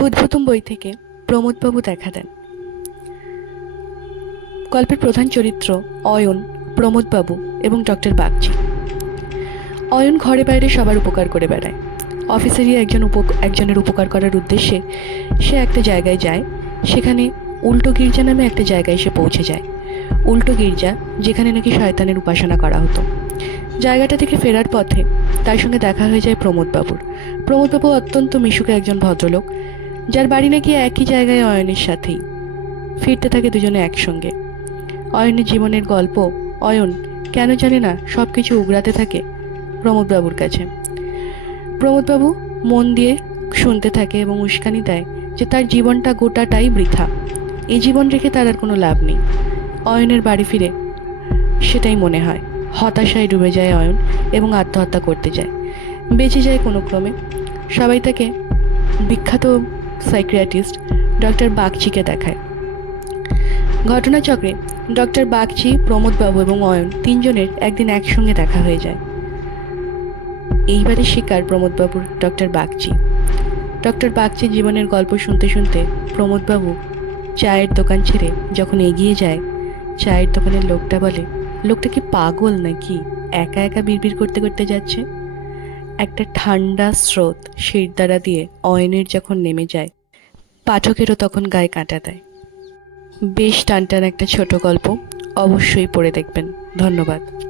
ভূতভূতুম বই থেকে প্রমোদবাবু দেখা দেন। গল্পের প্রধান চরিত্র অয়ন, প্রমোদবাবু এবং ডক্টর বাগচি। অয়ন ঘরে বাইরে সবার উপকার করে বেড়ায়। অফিসেরই একজন উপ একজনের উপকার করার উদ্দেশ্যে সে একটা জায়গায় যায়, সেখানে উল্টো গির্জা নামে একটা জায়গায় সে পৌঁছে যায়। উল্টো গির্জা, যেখানে নাকি শয়তানের উপাসনা করা হতো। জায়গাটা থেকে ফেরার পথে তার সঙ্গে দেখা হয়ে যায় প্রমোদবাবুর। প্রমোদবাবু অত্যন্ত মিশুকে একজন ভদ্রলোক। যার বাড়ি নাকি একই জায়গায় অয়নের সাথেই। ফিরতে থাকে দুজনে একসঙ্গে। অয়নের জীবনের গল্প, অয়ন কেন জানে না সব কিছু উগড়াতে থাকে প্রমোদবাবুর কাছে। প্রমোদবাবু মন দিয়ে শুনতে থাকে এবং উস্কানি দেয় যে তার জীবনটা গোটাটাই বৃথা। এই জীবন রেখে তার আর কোনো লাভ নেই। অয়নের বাড়ি ফিরে সেটাই মনে হয়। হতাশায় ডুবে যায় অয়ন এবং আত্মহত্যা করতে যায়। বেঁচে যায় কোনো ক্রমে। সবাই তাকে বিখ্যাত সাইক্রিয়াটিস্ট ডক্টর বাগচিকে দেখায়। ঘটনাচক্রে ডক্টর বাগচি প্রমোদবাবু এবং অয়ন তিনজনের একদিন একসঙ্গে দেখা হয়ে যায়। এইবারে শিকার প্রমোদবাবুর ডক্টর বাগচি ডক্টর বাগচির জীবনের গল্প শুনতে শুনতে প্রমোদবাবু চায়ের দোকান ছেড়ে যখন এগিয়ে যায়, চায়ের দোকানের লোকটা বলে, লোকটা কি পাগল নাকি? একা একা বিড়বিড় করতে করতে যাচ্ছে? একটা ঠান্ডা স্রোত শির দ্বারা দিয়ে অয়নের যখন নেমে যায়, পাঠকেরও তখন গায়ে কাঁটা দেয়। বেশ টানটান একটা ছোট গল্প অবশ্যই পড়ে দেখবেন। ধন্যবাদ।